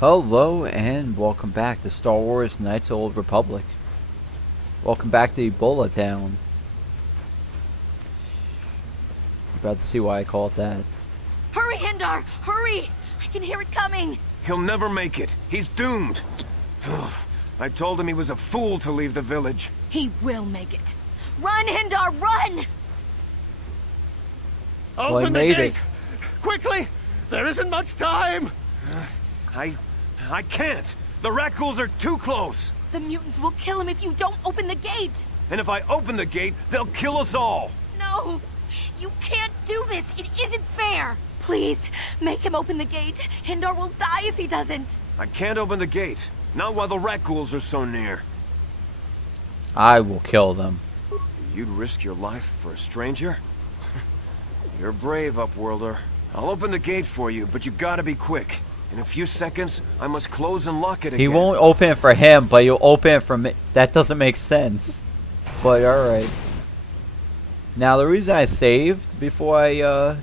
Hello and welcome back to Star Wars Knights of the Old Republic. Welcome back to Ebola Town. You're about to see why I call it that. Hurry, Hindar! Hurry! I can hear it coming! He'll never make it. He's doomed. I told him he was a fool to leave the village. He will make it. Run, Hindar, run! Well, I Open the made gate! it. Quickly! There isn't much time! I can't. The rat ghouls are too close. The mutants will kill him if you don't open the gate! And if I open the gate, they'll kill us all. No! You can't do this! It isn't fair! Please, make him open the gate. Hindar will die if he doesn't. I can't open the gate. Not while the rat ghouls are so near. I will kill them. You'd risk your life for a stranger? You're brave, Upworlder. I'll open the gate for you, but you gotta be quick. In a few seconds, I must close and lock it again. He won't open it for him, but you'll open it for me. That doesn't make sense. But alright. Now the reason I saved before I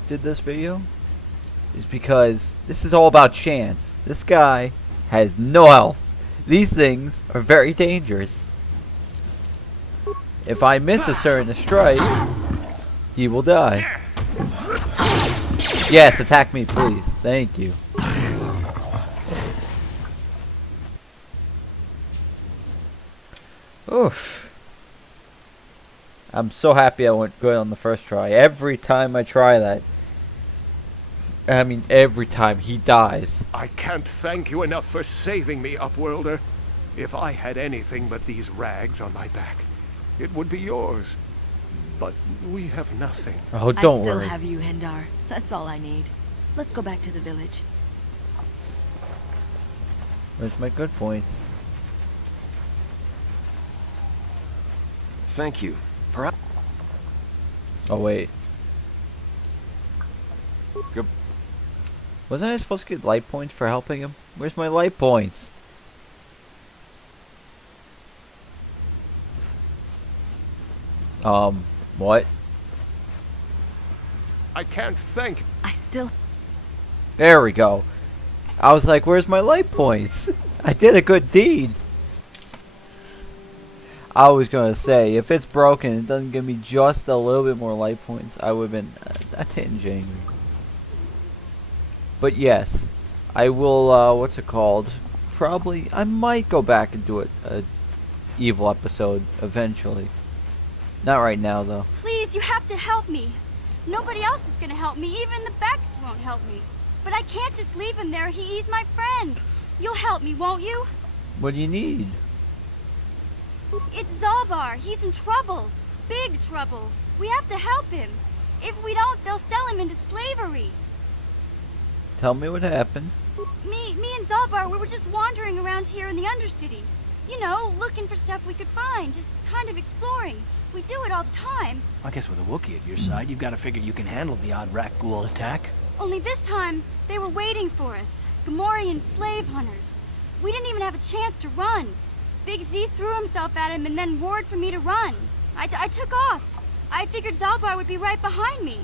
did this video is because this is all about chance. This guy has no health. These things are very dangerous. If I miss a certain strike, he will die. Yes, attack me, please. Thank you. Oof. I'm so happy I went good on the first try. Every time I try that, I mean every time, he dies. I can't thank you enough for saving me, Upworlder. If I had anything but these rags on my back, it would be yours. But we have nothing. Oh, don't I still worry. have you, Hindar. That's all I need. Let's go back to the village. Where's my good points? Thank you. Perhaps... Oh, wait. Good. Wasn't I supposed to get light points for helping him? Where's my light points? What? I can't thank... I still... There we go. I was like, where's my light points? I did a good deed. I was gonna say, if it's broken, it doesn't give me just a little bit more light points, I would have been a tinge angry. But yes, I will, what's it called? Probably, I might go back and do a evil episode eventually. Not right now, though. Please, you have to help me. Nobody else is gonna help me. Even the Becks won't help me. But I can't just leave him there. He's my friend. You'll help me, won't you? What do you need? It's Zalbar. He's in trouble. Big trouble. We have to help him. If we don't, they'll sell him into slavery. Tell me what happened. Me and Zalbar, we were just wandering around here in the Undercity. You know, looking for stuff we could find. Just kind of exploring. We do it all the time. I guess with a Wookiee at your side, you've got to figure you can handle the odd rat ghoul attack. Only this time, they were waiting for us. Gamorrean slave hunters. We didn't even have a chance to run. Big Z threw himself at him and then roared for me to run. I took off. I figured Zalbar would be right behind me.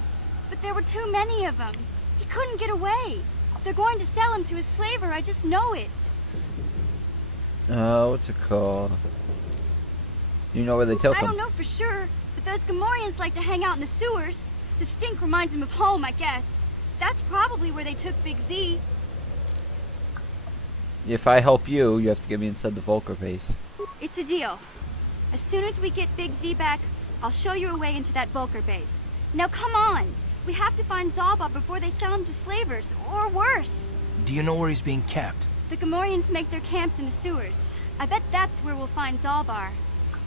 But there were too many of them. He couldn't get away. They're going to sell him to a slaver, I just know it. What's it called? You know where they took I him? don't know for sure, but those Gamorreans like to hang out in the sewers. The stink reminds them of home, I guess. That's probably where they took Big Z. If I help you, you have to get me inside the Volker base. It's a deal. As soon as we get Big Z back, I'll show you a way into that Volker base. Now come on! We have to find Zalbar before they sell him to slavers, or worse. Do you know where he's being kept? The Gamorreans make their camps in the sewers. I bet that's where we'll find Zalbar.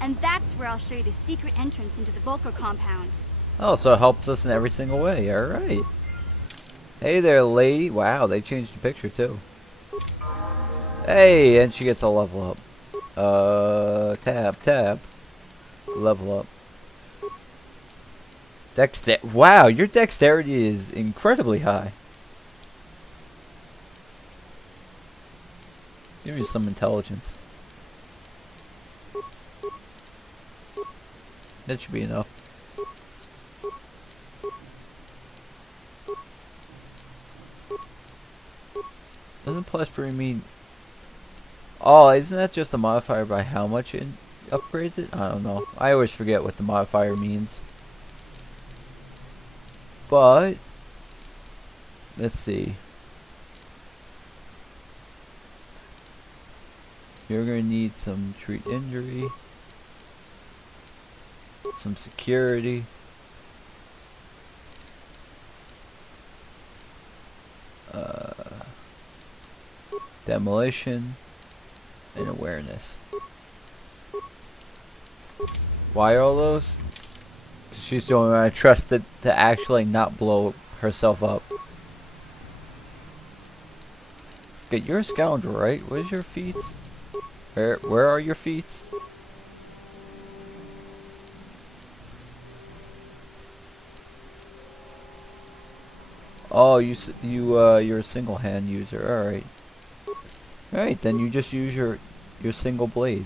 And that's where I'll show you the secret entrance into the Volker compound. Oh, so it helps us in every single way. Alright. Hey there, lady. Wow, they changed the picture, too. Hey, and she gets a level up. Tab. Level up. Wow, your dexterity is incredibly high. Give me some intelligence. That should be enough. Doesn't +3 mean? Oh, isn't that just a modifier by how much it upgrades it? I don't know. I always forget what the modifier means. But let's see. You're gonna need some treat injury, some security, demolition, and awareness. Why all those? 'Cause she's the only one I trusted to actually not blow herself up. Forget, you're a scoundrel, right? Where's your feats? Where are your feats? Oh, you're a single hand user. All right. All right, then you just use your single blade.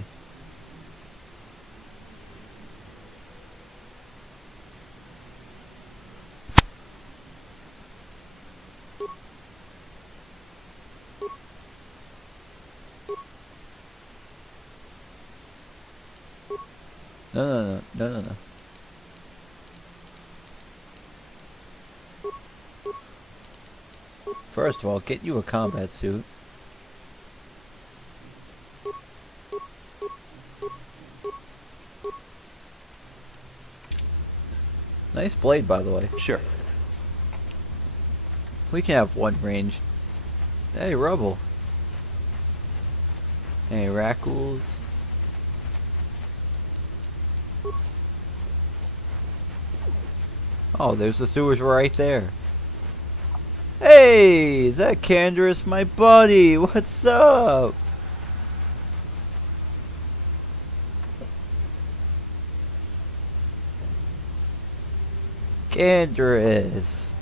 No. First of all, get you a combat suit. Nice blade, by the way. Sure. We can have one ranged. Hey, rubble. Hey, raccoons. Oh, there's the sewers right there. Hey, is that Candace, my buddy? What's up? Candace,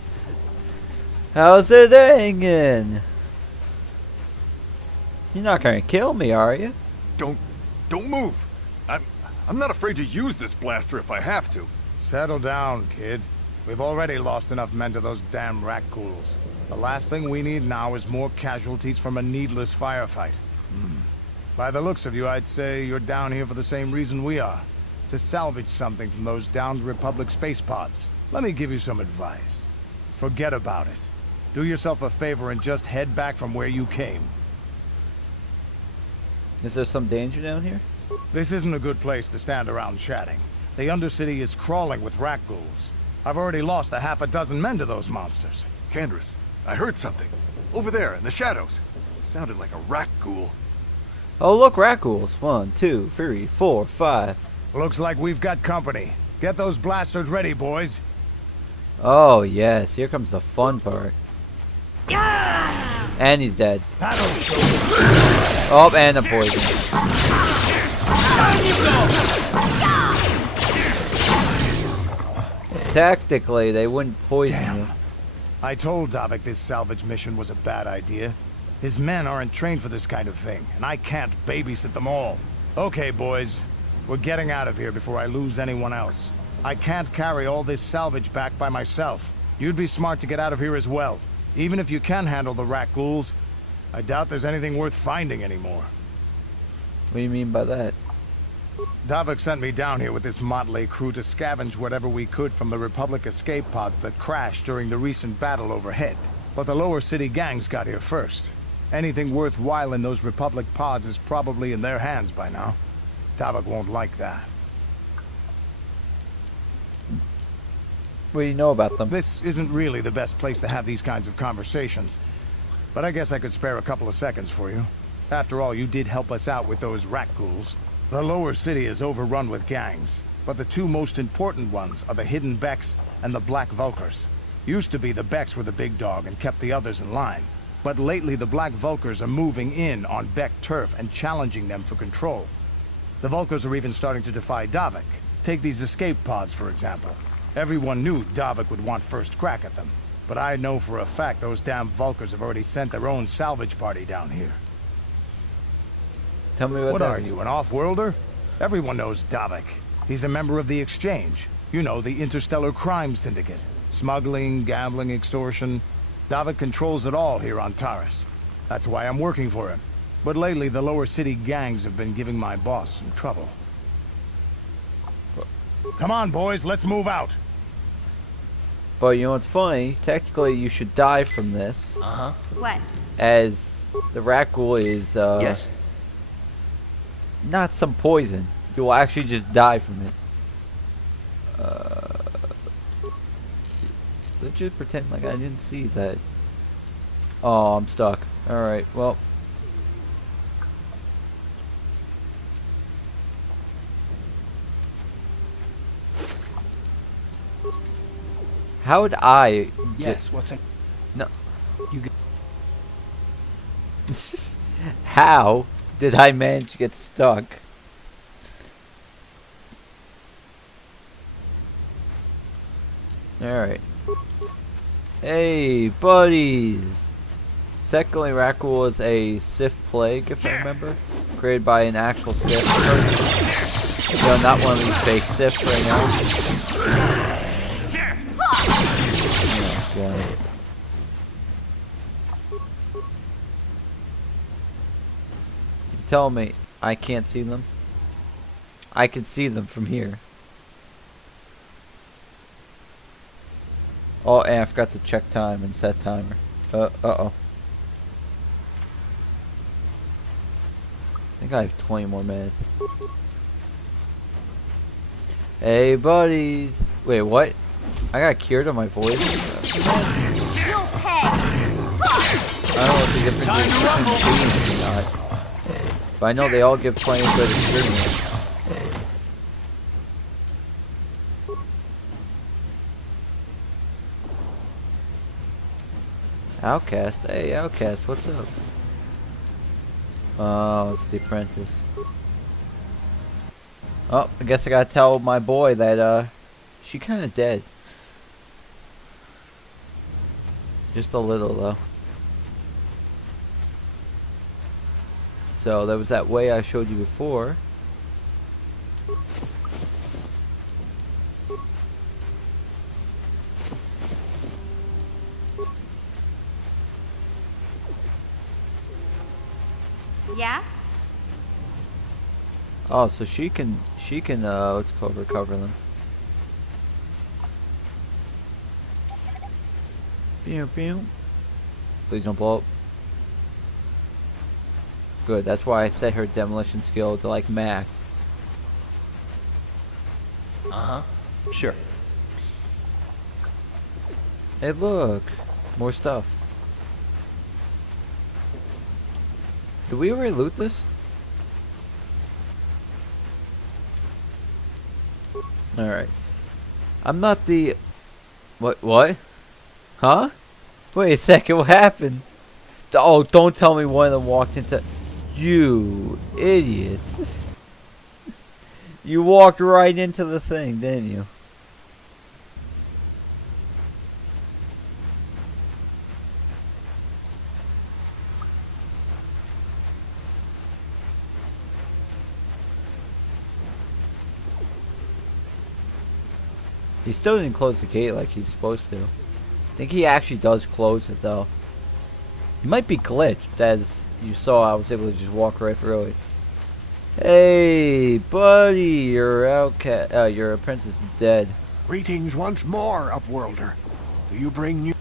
how's it hanging? You're not gonna kill me, are you? Don't move. I'm not afraid to use this blaster if I have to. Settle down, kid. We've already lost enough men to those damn rat ghouls. The last thing we need now is more casualties from a needless firefight. By the looks of you, I'd say you're down here for the same reason we are. To salvage something from those downed Republic space pods. Let me give you some advice. Forget about it. Do yourself a favor and just head back from where you came. Is there some danger down here? This isn't a good place to stand around chatting. The Undercity is crawling with rat ghouls. I've already lost a half a dozen men to those monsters. Candace, I heard something. Over there, in the shadows. Sounded like a rat ghoul. Oh, look, rat ghouls. 1, 2, 3, 4, 5. Looks like we've got company. Get those blasters ready, boys. Oh, yes. Here comes the fun part. And he's dead. Oh, and the poison. Tactically, they wouldn't poison you. I told Davik this salvage mission was a bad idea. His men aren't trained for this kind of thing, and I can't babysit them all. Okay, boys. We're getting out of here before I lose anyone else. I can't carry all this salvage back by myself. You'd be smart to get out of here as well. Even if you can handle the rat ghouls, I doubt there's anything worth finding anymore. What do you mean by that? Davik sent me down here with this motley crew to scavenge whatever we could from the Republic escape pods that crashed during the recent battle overhead. But the lower city gangs got here first. Anything worthwhile in those Republic pods is probably in their hands by now. Davik won't like that. What do you know about them? This isn't really the best place to have these kinds of conversations. But I guess I could spare a couple of seconds for you. After all, you did help us out with those rat ghouls. The lower city is overrun with gangs, but the two most important ones are the Hidden Becks and the Black Vulkars. Used to be the Becks were the big dog and kept the others in line. But lately the Black Vulkars are moving in on Beck turf and challenging them for control. The Vulkars are even starting to defy Davik. Take these escape pods, for example. Everyone knew Davik would want first crack at them. But I know for a fact those damn Vulkars have already sent their own salvage party down here. Tell me what What are you, an off-worlder? Everyone knows Davik. He's a member of the Exchange. You know, the Interstellar Crime Syndicate. Smuggling, gambling, extortion. Davik controls it all here on Taris. That's why I'm working for him. But lately, the lower city gangs have been giving my boss some trouble. Come on, boys, let's move out. But you know what's funny? Technically, you should die from this. What? As the rat ghoul is, Yes. not some poison. You will actually just die from it. Let's just pretend like I didn't see that. Oh, I'm stuck. Alright, well. How would I Yes, what's that? No. You get How did I manage to get stuck? Alright. Hey, buddies! Technically, rat ghoul is a Sith plague, if I remember. Created by an actual Sith person. You know, not one of these fake Siths right now. Oh, boy. You tell me I can't see them? I can see them from here. Oh, and I forgot to check time and set timer. Uh-oh. I think I have 20 more minutes. Hey, buddies. Wait, what? I got cured of my voice? You'll pay. I don't know what the difference is between teams or not. But I know they all give plenty of good experience. Outcast? Hey, Outcast, what's up? Oh, it's the apprentice. Oh, I guess I gotta tell my boy that, she kinda dead. Just a little, though. So, there was that way I showed you before. Yeah? Oh, so she can, let's go recover them. Pew, pew. Please don't blow up. Good, that's why I set her demolition skill to like max. Sure. Hey, look, more stuff. Did we already loot this? Alright. I'm not the... What? Huh? Wait a second, what happened? Oh, don't tell me one of them walked into... You idiots. You walked right into the thing, didn't you? He still didn't close the gate like he's supposed to. I think he actually does close it though. He might be glitched, as you saw. I was able to just walk right through it. Hey, buddy, your apprentice is dead. Greetings once more, Upworlder. Do you bring news?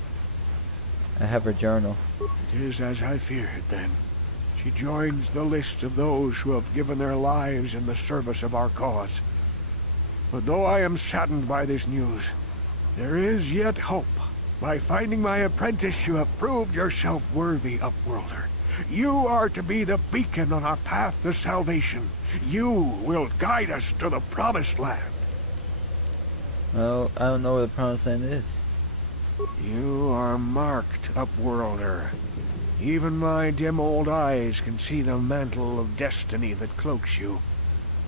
I have her journal. It is as I feared, then. She joins the list of those who have given their lives in the service of our cause. But though I am saddened by this news, there is yet hope. By finding my apprentice, you have proved yourself worthy, Upworlder. You are to be the beacon on our path to salvation. You will guide us to the Promised Land. Oh, I don't know where the promised land is. You are marked, Upworlder. Even my dim old eyes can see the mantle of destiny that cloaks you.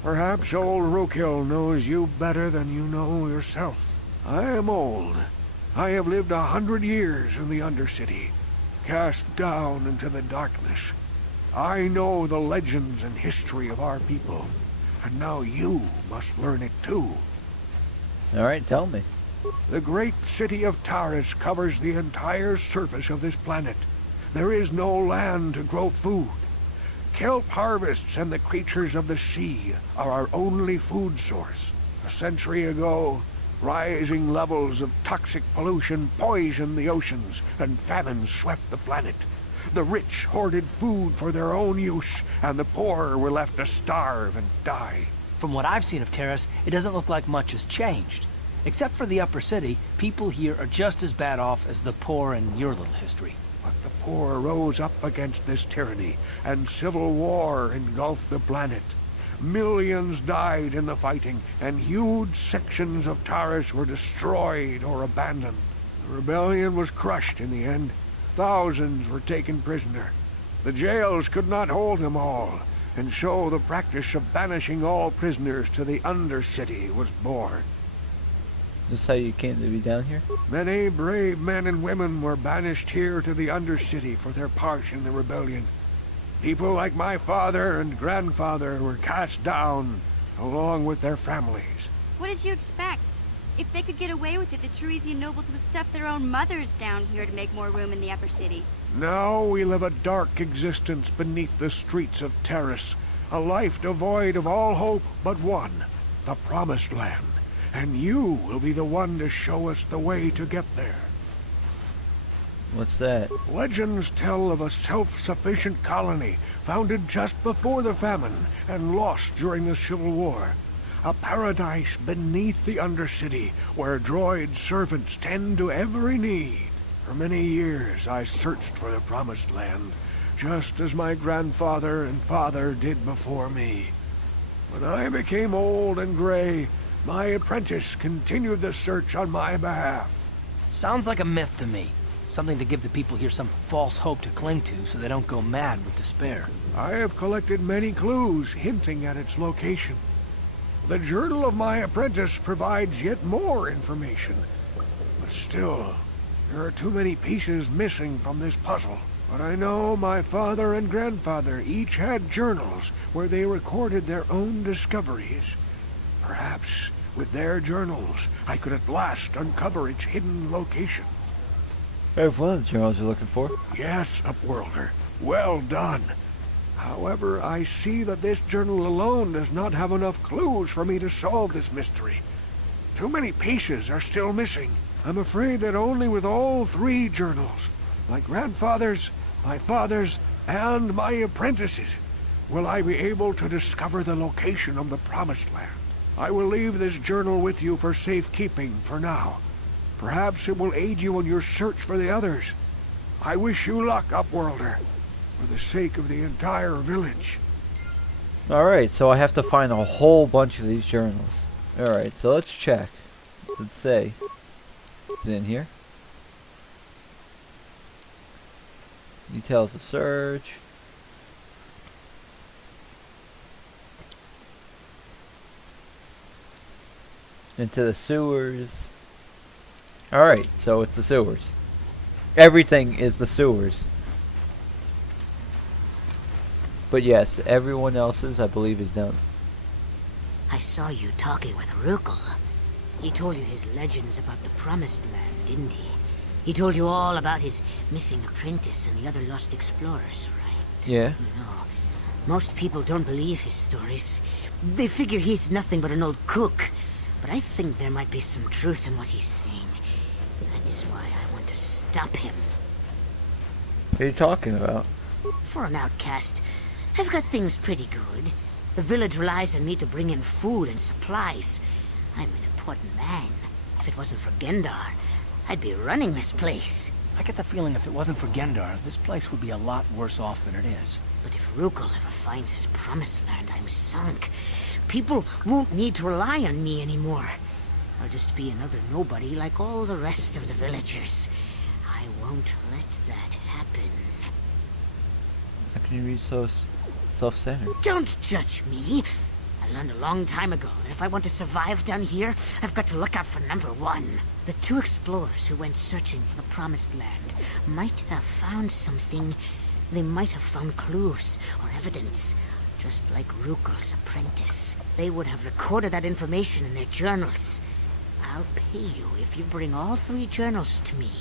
Perhaps old Rookhill knows you better than you know yourself. I am old. I have lived 100 years in the Undercity, cast down into the darkness. I know the legends and history of our people, and now you must learn it too. Alright, tell me. The great city of Taris covers the entire surface of this planet. there is no land to grow food. Kelp harvests and the creatures of the sea are our only food source. A century ago, rising levels of toxic pollution poisoned the oceans, and famine swept the planet. The rich hoarded food for their own use, and the poor were left to starve and die. From what I've seen of Terrace, it doesn't look like much has changed. Except for the upper city, people here are just as bad off as the poor in your little history. But the poor rose up against this tyranny, and civil war engulfed the planet. Millions died in the fighting, and huge sections of Taris were destroyed or abandoned. The rebellion was crushed in the end. Thousands were taken prisoner. The jails could not hold them all, and so the practice of banishing all prisoners to the Undercity was born. This is how you came to be down here? Many brave men and women were banished here to the Undercity for their part in the rebellion. People like my father and grandfather were cast down, along with their families. What did you expect? If they could get away with it, the Teresian nobles would stuff their own mothers down here to make more room in the upper city. Now we live a dark existence beneath the streets of Terrace, a life devoid of all hope but one, the Promised Land. And you will be the one to show us the way to get there. What's that? Legends tell of a self-sufficient colony founded just before the famine and lost during the Civil War. A paradise beneath the Undercity where droid servants tend to every need. For many years I searched for the Promised Land, just as my grandfather and father did before me. When I became old and gray, my apprentice continued the search on my behalf. Sounds like a myth to me. Something to give the people here some false hope to cling to so they don't go mad with despair. I have collected many clues hinting at its location. The journal of my apprentice provides yet more information. But still, there are too many pieces missing from this puzzle. But I know my father and grandfather each had journals where they recorded their own discoveries. Perhaps, with their journals, I could at last uncover its hidden location. I have one of the journals you're looking for. Yes, Upworlder. Well done. However, I see that this journal alone does not have enough clues for me to solve this mystery. Too many pieces are still missing. I'm afraid that only with all three journals, my grandfather's, my father's, and my apprentice's, will I be able to discover the location of the Promised Land. I will leave this journal with you for safekeeping for now. Perhaps it will aid you in your search for the others. I wish you luck, Upworlder, for the sake of the entire village. Alright, so I have to find a whole bunch of these journals. Alright, so let's check. Let's say. Is it in here? Details of search. Into the sewers. Alright, so it's the sewers. Everything is the sewers. But yes, everyone else's, I believe, is done. I saw you talking with Rukel. He told you his legends about the Promised Land, didn't he? He told you all about his missing apprentice and the other lost explorers, right? Yeah. You know, most people don't believe his stories. They figure he's nothing but an old cook. But I think there might be some truth in what he's saying. That's why I want to stop him. What are you talking about? For an outcast, I've got things pretty good. The village relies on me to bring in food and supplies. I'm an important man. If it wasn't for Gendar, I'd be running this place. I get the feeling if it wasn't for Gendar, this place would be a lot worse off than it is. But if Rukel ever finds his Promised Land, I'm sunk. People won't need to rely on me anymore. I'll just be another nobody like all the rest of the villagers. I won't let that happen. How can you be so self-centered? Don't judge me. I learned a long time ago that if I want to survive down here, I've got to look out for number one. The two explorers who went searching for the Promised Land might have found something. They might have found clues or evidence. Just like Rukel's apprentice. They would have recorded that information in their journals. I'll pay you if you bring all 3 journals to me.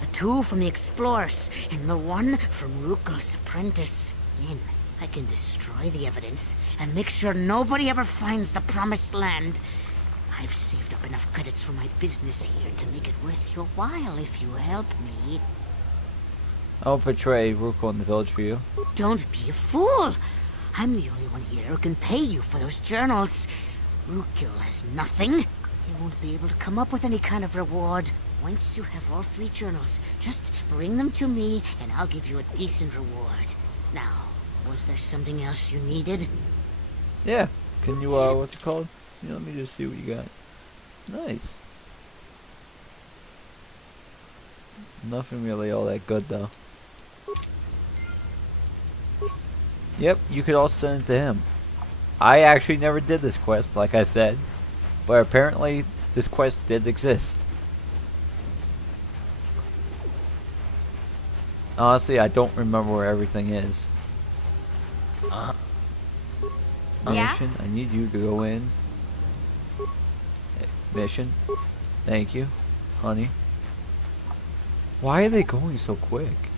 The 2 from the explorers, and the 1 from Ruko's apprentice. Then I can destroy the evidence and make sure nobody ever finds the promised land. I've saved up enough credits for my business here to make it worth your while if you help me. I'll portray Ruko in the village for you. Don't be a fool! I'm the only one here who can pay you for those journals. Rukil has nothing. He won't be able to come up with any kind of reward. Once you have all 3 journals, just bring them to me and I'll give you a decent reward. Now, was there something else you needed? Yeah. Can you, what's it called? Yeah, let me just see what you got. Nice. Nothing really all that good, though. Yep, you could all send it to him. I actually never did this quest, like I said. But apparently, this quest did exist. Honestly, I don't remember where everything is. Yeah? Mission, I need you to go in. Mission. Thank you, honey. Why are they going so quick?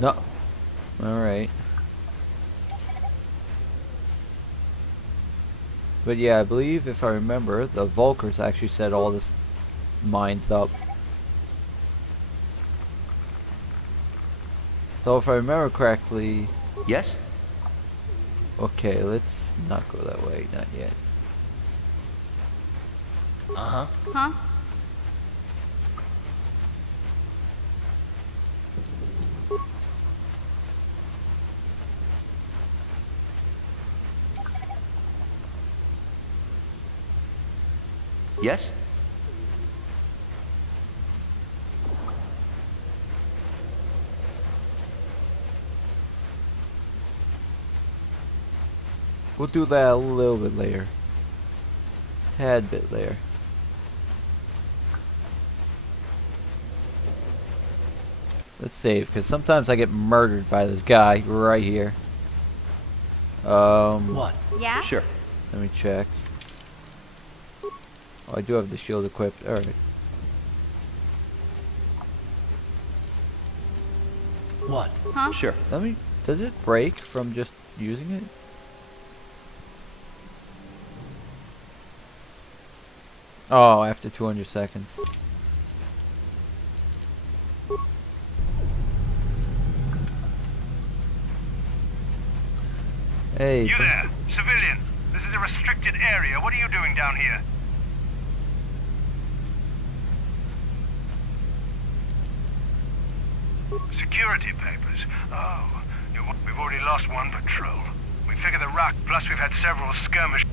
No. Alright. But yeah, I believe, if I remember, the Vulkars actually set all this mines up. So if I remember correctly... Yes? Okay, let's not go that way, not yet. Uh-huh. Huh? Yes? We'll do that a little bit later. Tad bit later. Let's save, because sometimes I get murdered by this guy right here. What? Yeah? Sure. Let me check. Oh, I do have the shield equipped. Alright. What? Huh? Sure. Let me... Does it break from just using it? Oh, after 200 seconds. Hey. You there, civilian. This is a restricted area. What are you doing down here? Security papers. Oh, we've already lost one patrol. We figure the rock, plus we've had several skirmish.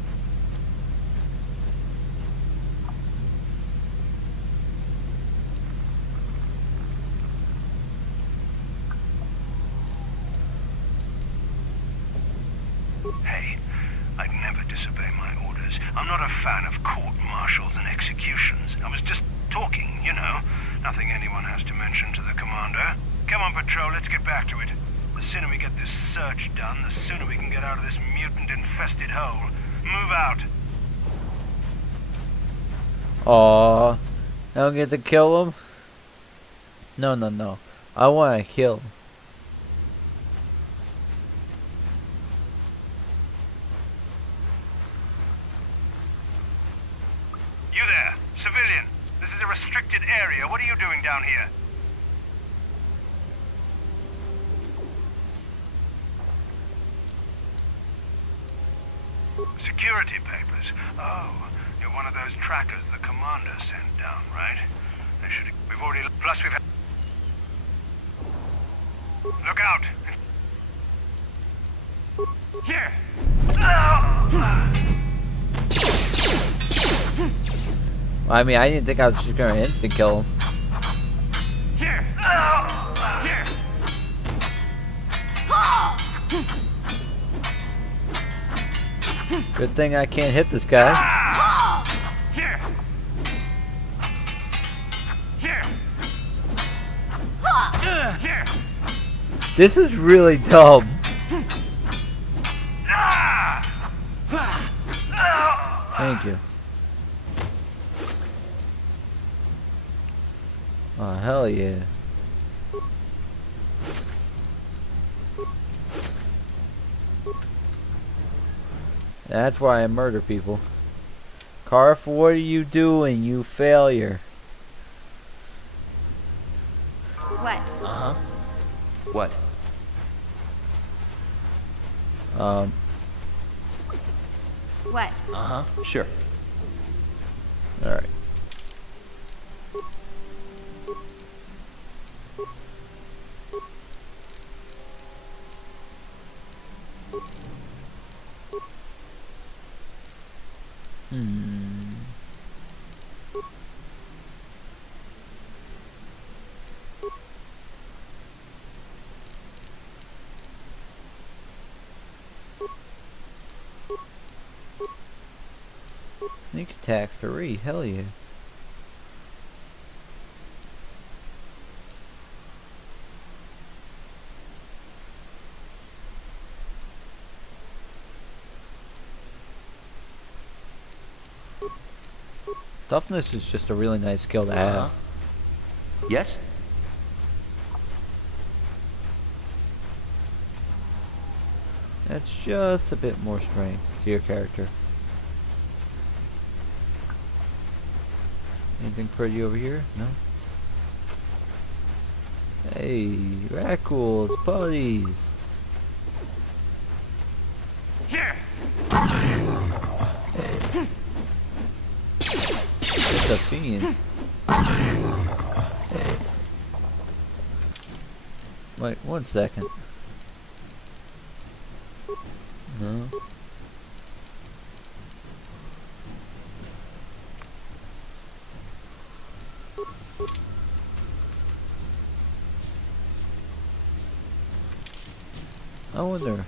Hey, I'd never disobey my orders. I'm not a fan of court-martials and executions. I was just talking, you know. Nothing anyone has to mention to the commander. Come on, Patrol, let's get back to it. The sooner we get this search done, the sooner we can get out of this mutant-infested hole. Move out. Aww. I don't get to kill him? No, no, no. I want to kill him. You there, civilian. This is a restricted area. What are you doing down here? Security papers. Oh, you're one of those trackers the commander sent down, right? They should. We've already. Plus, we've had. Look out! Here. I mean, I didn't think I was just gonna instant kill him. Here. Here. Good thing I can't hit this guy. Here. Here. Here. This is really dumb. Thank you. Oh, hell yeah. That's why I murder people. Carf, what are you doing, you failure? What? Uh-huh. What? What? Uh-huh. Sure. Alright. Sneak attack 3, hell yeah. Toughness is just a really nice skill to have. Yes? That's just a bit more strength to your character. Anything pretty over here? No? Hey, Rackles, buddies! Here! It's a fiend. Wait, 1 second. No. I wonder.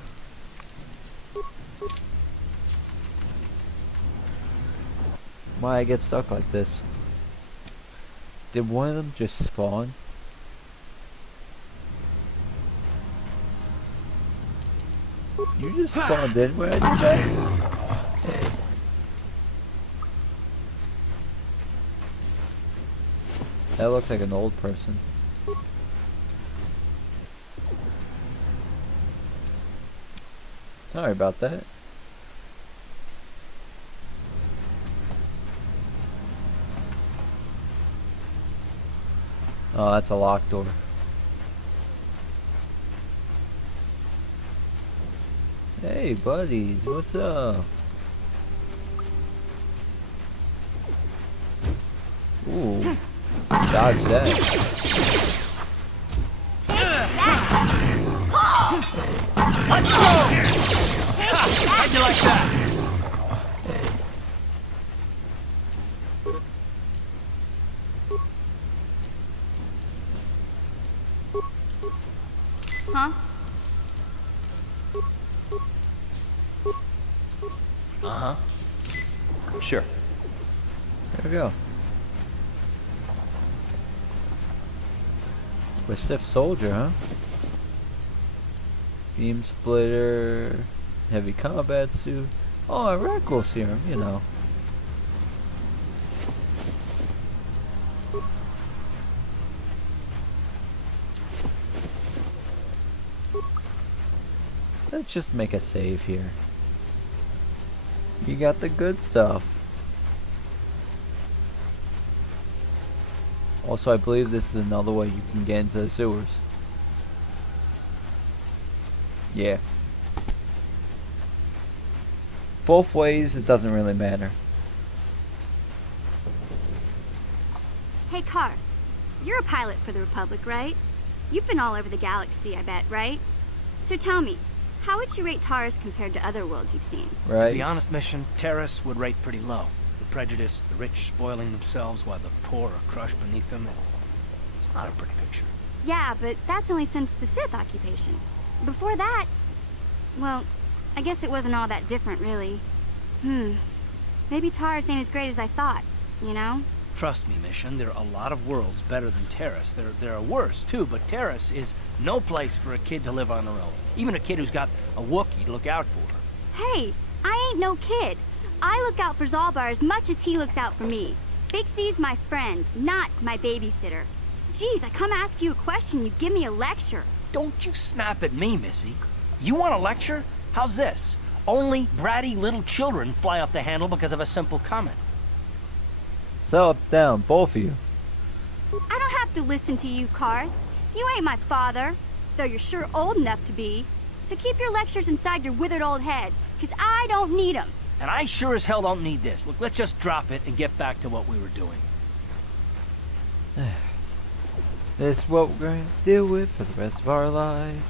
Why I get stuck like this? Did one of them just spawn? You just spawned in where I did that? That looks like an old person. Sorry about that. Oh, that's a locked door. Hey, buddies, what's up? Ooh, dodge that. Let's go! How'd you like that? Huh? Uh-huh. Sure. There we go. Pacific soldier, huh? Beam splitter, heavy combat suit. Oh, a Rackle serum, you know. Let's just make a save here. You got the good stuff. Also, I believe this is another way you can get into the sewers. Yeah. Both ways, it doesn't really matter. Hey, Car. You're a pilot for the Republic, right? You've been all over the galaxy, I bet, right? So tell me, how would you rate Taurus compared to other worlds you've seen? Right? To be honest, Mission, Terrace would rate pretty low. The prejudice, the rich spoiling themselves while the poor are crushed beneath them. It's not a pretty picture. Yeah, but that's only since the Sith occupation. Before that, well, I guess it wasn't all that different, really. Maybe Taurus ain't as great as I thought, you know? Trust me, Mission, there are a lot of worlds better than Terrace. There are worse, too, but Terrace is no place for a kid to live on her own. Even a kid who's got a Wookiee to look out for her. Hey, I ain't no kid. I look out for Zalbar as much as he looks out for me. Big Z's my friend, not my babysitter. Geez, I come ask you a question, you give me a lecture. Don't you snap at me, Missy. You want a lecture? How's this? Only bratty little children fly off the handle because of a simple comment. Settle down, both of you. I don't have to listen to you, Karth. You ain't my father, though you're sure old enough to be. So keep your lectures inside your withered old head, because I don't need 'em. And I sure as hell don't need this. Look, let's just drop it and get back to what we were doing. This is what we're going to deal with for the rest of our lives.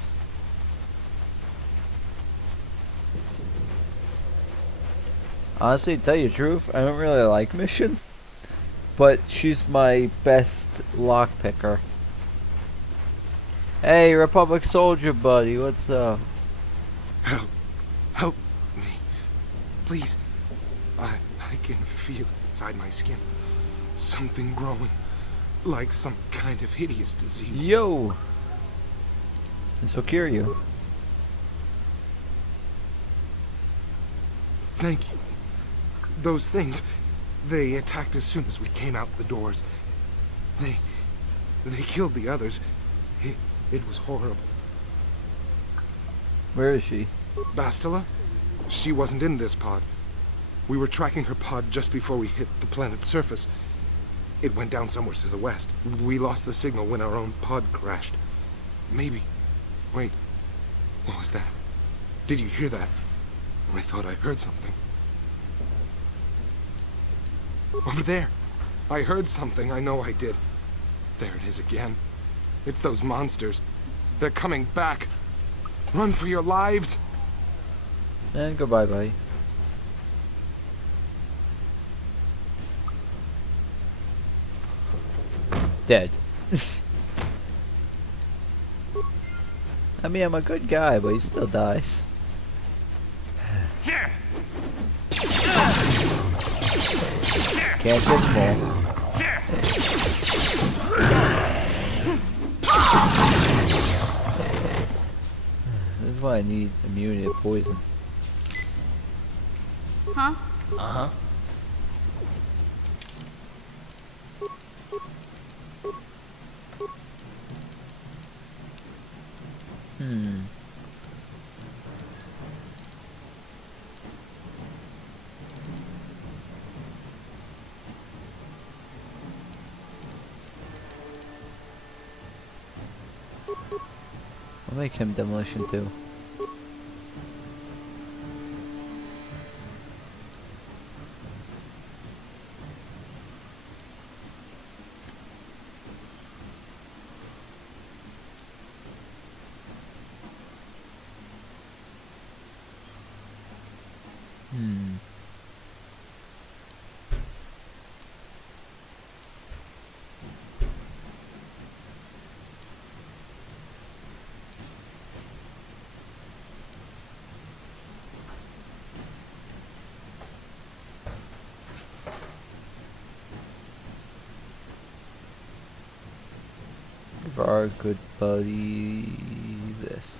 Honestly, to tell you the truth, I don't really like Mission. But she's my best lockpicker. Hey, Republic soldier buddy, what's up? Help me. Please. I can feel it inside my skin. Something growing. Like some kind of hideous disease. Yo! This will cure you. Thank you. Those things, they attacked as soon as we came out the doors. They killed the others. It was horrible. Where is she? Bastila? She wasn't in this pod. We were tracking her pod just before we hit the planet's surface. It went down somewhere to the west. We lost the signal when our own pod crashed. Maybe. Wait. What was that? Did you hear that? I thought I heard something. Over there. I heard something. I know I did. There it is again. It's those monsters. They're coming back. Run for your lives. And goodbye, buddy. Dead. I mean, I'm a good guy, but he still dies. Can't hit them all. This is why I need immunity to poison. Huh? Uh-huh. I'll make him demolition too. Give our good buddy this.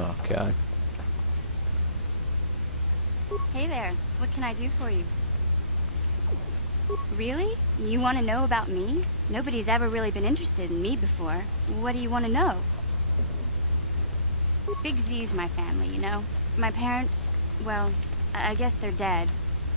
Oh god. Hey there, what can I do for you? Really? You want to know about me? Nobody's ever really been interested in me before. What do you want to know? Big Z's my family, you know? My parents, well, I guess they're dead.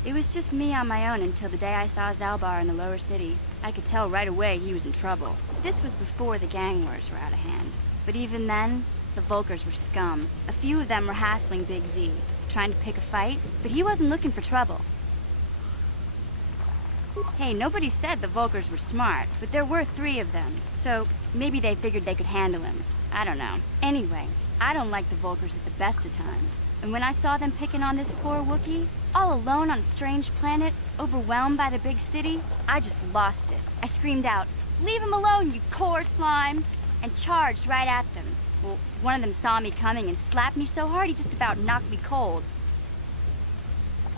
It was just me on my own until the day I saw Zalbar in the lower city. I could tell right away he was in trouble. This was before the gang wars were out of hand. But even then, the Volkers were scum. A few of them were hassling Big Z, trying to pick a fight, but he wasn't looking for trouble. Hey, nobody said the Volkers were smart, but there were 3 of them. So maybe they figured they could handle him. I don't know. Anyway, I don't like the Volkers at the best of times. And when I saw them picking on this poor Wookiee, all alone on a strange planet, overwhelmed by the big city, I just lost it. I screamed out, "Leave him alone, you core slimes!" and charged right at them. Well, one of them saw me coming and slapped me so hard he just about knocked me cold.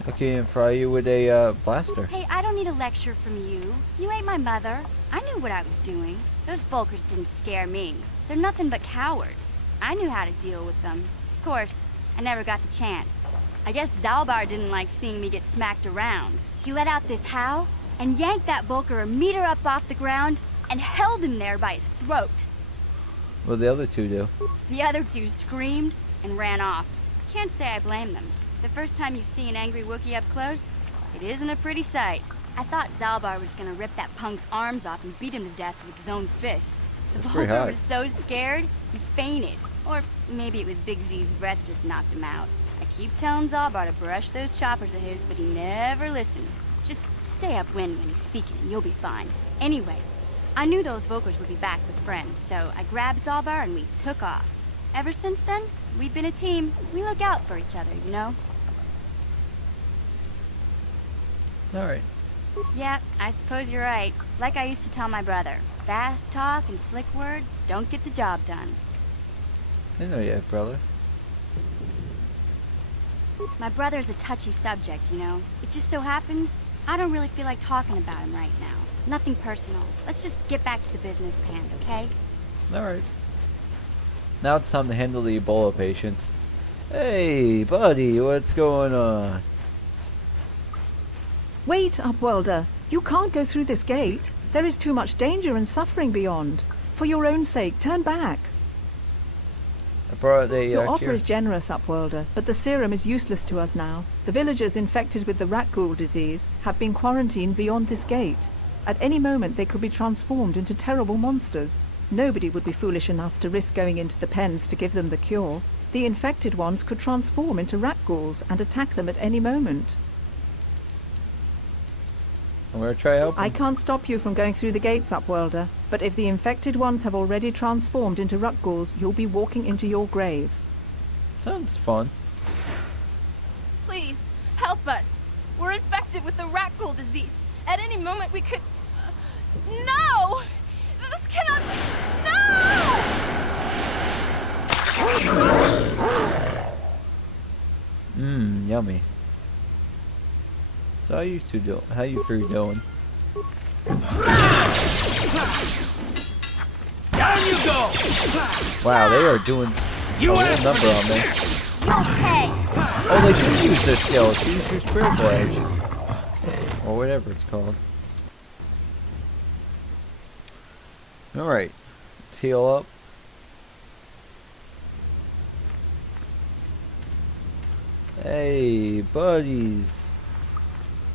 Okay, and fry you with a blaster. Hey, I don't need a lecture from you. You ain't my mother. I knew what I was doing. Those Volkers didn't scare me. They're nothing but cowards. I knew how to deal with them. Of course, I never got the chance. I guess Zalbar didn't like seeing me get smacked around. He let out this howl and yanked that Volker a meter up off the ground and held him there by his throat. What the other 2 do? The other 2 screamed and ran off. Can't say I blame them. The first time you see an angry Wookiee up close, it isn't a pretty sight. I thought Zalbar was gonna rip that punk's arms off and beat him to death with his own fists. The Volker was so scared, he fainted. Or maybe it was Big Z's breath just knocked him out. I keep telling Zalbar to brush those choppers of his, but he never listens. Just stay upwind when he's speaking and you'll be fine. Anyway, I knew those Volkers would be back with friends, so I grabbed Zalbar and we took off. Ever since then, we've been a team. We look out for each other, you know? Alright. Yeah, I suppose you're right. Like I used to tell my brother, fast talk and slick words don't get the job done. I know you have brother. My brother's a touchy subject, you know? It just so happens, I don't really feel like talking about him right now. Nothing personal. Let's just get back to the business at hand, okay? Alright. Now it's time to handle the Ebola patients. Hey, buddy, what's going on? Wait, Upworlder. You can't go through this gate. There is too much danger and suffering beyond. For your own sake, turn back. I brought a Your offer cure. is generous, Upworlder, but the serum is useless to us now. The villagers infected with the rat ghoul disease have been quarantined beyond this gate. At any moment they could be transformed into terrible monsters. Nobody would be foolish enough to risk going into the pens to give them the cure. The infected ones could transform into rat ghouls and attack them at any moment. I'm gonna try helping. I can't stop you from going through the gates, Upworlder, but if the infected ones have already transformed into rat ghouls, you'll be walking into your grave. Sounds fun. Please, help us. We're infected with the rat ghoul disease. At any moment we could... No! This cannot... No! Yummy. So how you two doing? How you three doing? Down you go! Wow, they are doing a real number on me. Okay. Oh, they do use their skills. Use your spirit blade. Or whatever it's called. Alright. Let's heal up. Hey, buddies.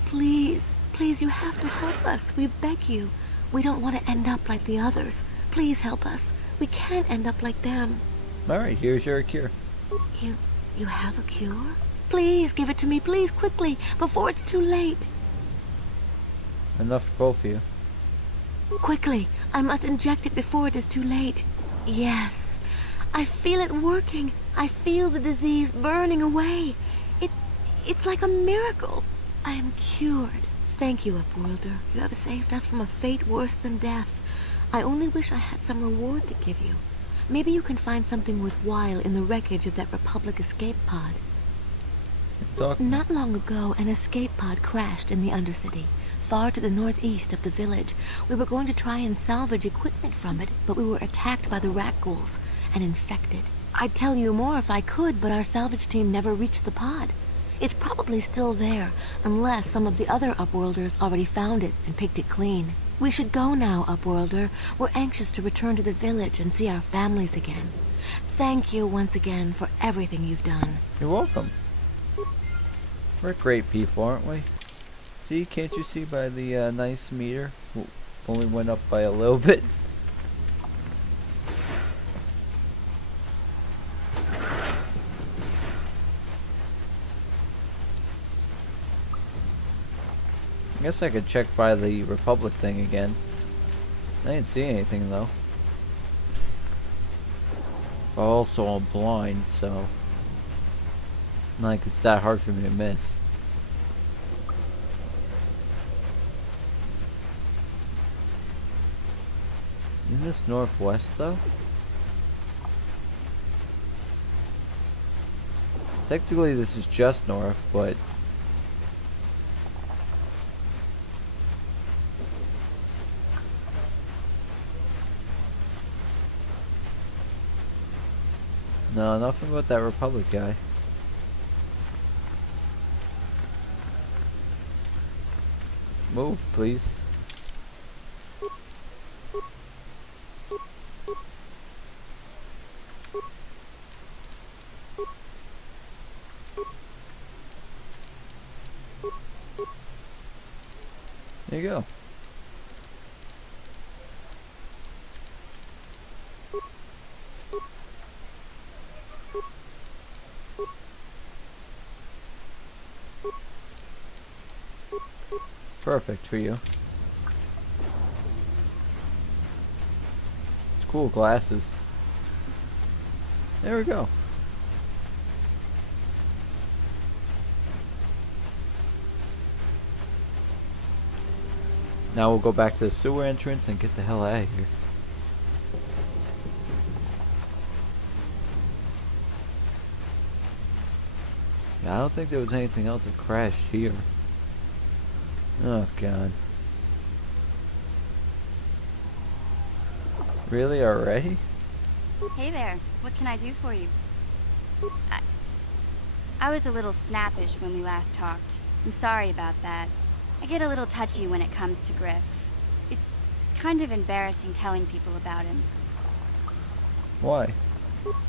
Please, please, you have to help us. We beg you. We don't want to end up like the others. Please help us. We can't end up like them. Alright, here's your cure. You have a cure? Please give it to me, please, quickly, before it's too late. Enough for both of you. Quickly, I must inject it before it is too late. Yes, I feel it working. I feel the disease burning away. It's like a miracle. I am cured. Thank you, Upworlder. You have saved us from a fate worse than death. I only wish I had some reward to give you. Maybe you can find something worthwhile in the wreckage of that Republic escape pod. Not long ago, an escape pod crashed in the Undercity, far to the northeast of the village. We were going to try and salvage equipment from it, but we were attacked by the rat ghouls and infected. I'd tell you more if I could, but our salvage team never reached the pod. It's probably still there, unless some of the other Upworlders already found it and picked it clean. We should go now, Upworlder. We're anxious to return to the village and see our families again. Thank you once again for everything you've done. You're welcome. We're great people, aren't we? See, can't you see by the nice meter? Only went up by a little bit. I guess I could check by the Republic thing again. I didn't see anything though. But also I'm blind, so not like it's that hard for me to miss. Is this northwest though? Technically this is just north, but no, nothing about that Republic guy. Move, please. There you go. Perfect for you. It's cool glasses. There we go. Now we'll go back to the sewer entrance and get the hell out of here. Yeah, I don't think there was anything else that crashed here. Oh god. Really, already? Hey there, what can I do for you? I was a little snappish when we last talked. I'm sorry about that. I get a little touchy when it comes to Griff. It's kind of embarrassing telling people about him. Why?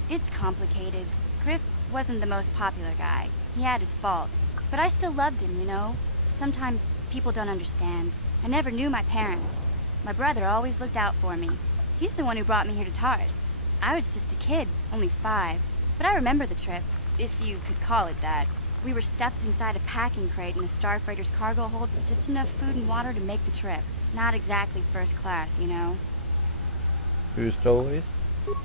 It's complicated. Griff wasn't the most popular guy. He had his faults. But I still loved him, you know? Sometimes people don't understand. I never knew my parents. My brother always looked out for me. He's the one who brought me here to Tars. I was just a kid, only 5. But I remember the trip, if you could call it that. We were stuffed inside a packing crate in a starfreighter's cargo hold with just enough food and water to make the trip. Not exactly first class, you know? Who stole these?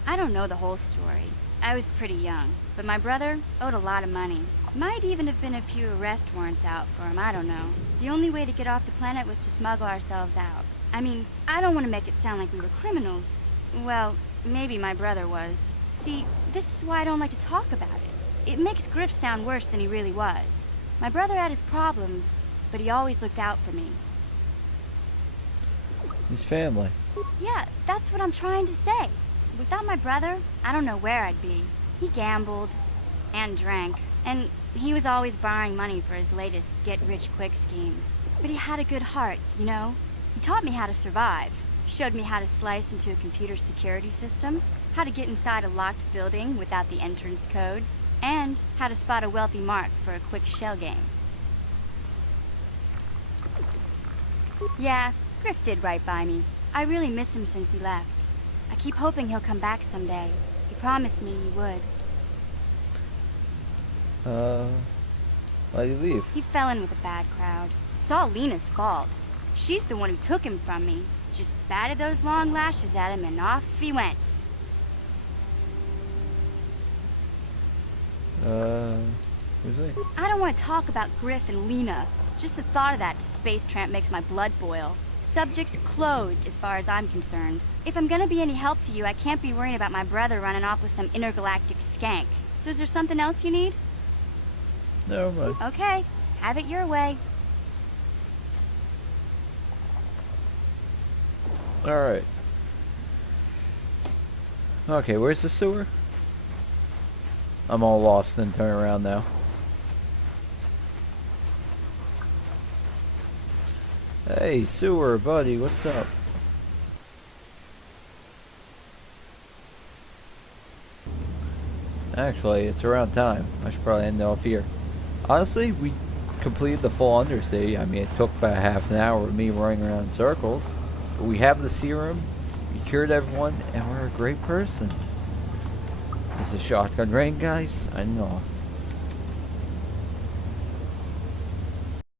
I don't know the whole story. I was pretty young, but my brother owed a lot of money. Might even have been a few arrest warrants out for him, I don't know. The only way to get off the planet was to smuggle ourselves out. I mean, I don't want to make it sound like we were criminals. Well, maybe my brother was. See, this is why I don't like to talk about it. It makes Griff sound worse than he really was. My brother had his problems, but he always looked out for me. His family. Yeah, that's what I'm trying to say. Without my brother, I don't know where I'd be. He gambled and drank, and he was always borrowing money for his latest get-rich-quick scheme. But he had a good heart, you know? He taught me how to survive, showed me how to slice into a computer security system, how to get inside a locked building without the entrance codes, and how to spot a wealthy mark for a quick shell game. Yeah, Griff did right by me. I really miss him since he left. I keep hoping he'll come back someday. He promised me he would. Why'd he leave? He fell in with a bad crowd. It's all Lena's fault. She's the one who took him from me. Just batted those long lashes at him and off he went. Who's he? I don't want to talk about Griff and Lena. Just the thought of that space tramp makes my blood boil. Subject's closed as far as I'm concerned. If I'm gonna be any help to you, I can't be worrying about my brother running off with some intergalactic skank. So is there something else you need? Never mind. Okay, have it your way. Alright. Okay, where's the sewer? I'm all lost and turn around now. Hey, sewer, buddy, what's up? Actually, it's around time. I should probably end off here. Honestly, we completed the full undersea. I mean, it took about half an hour of me running around in circles. But we have the serum, we cured everyone, and we're a great person. This is Shotgun Rain, guys. I know.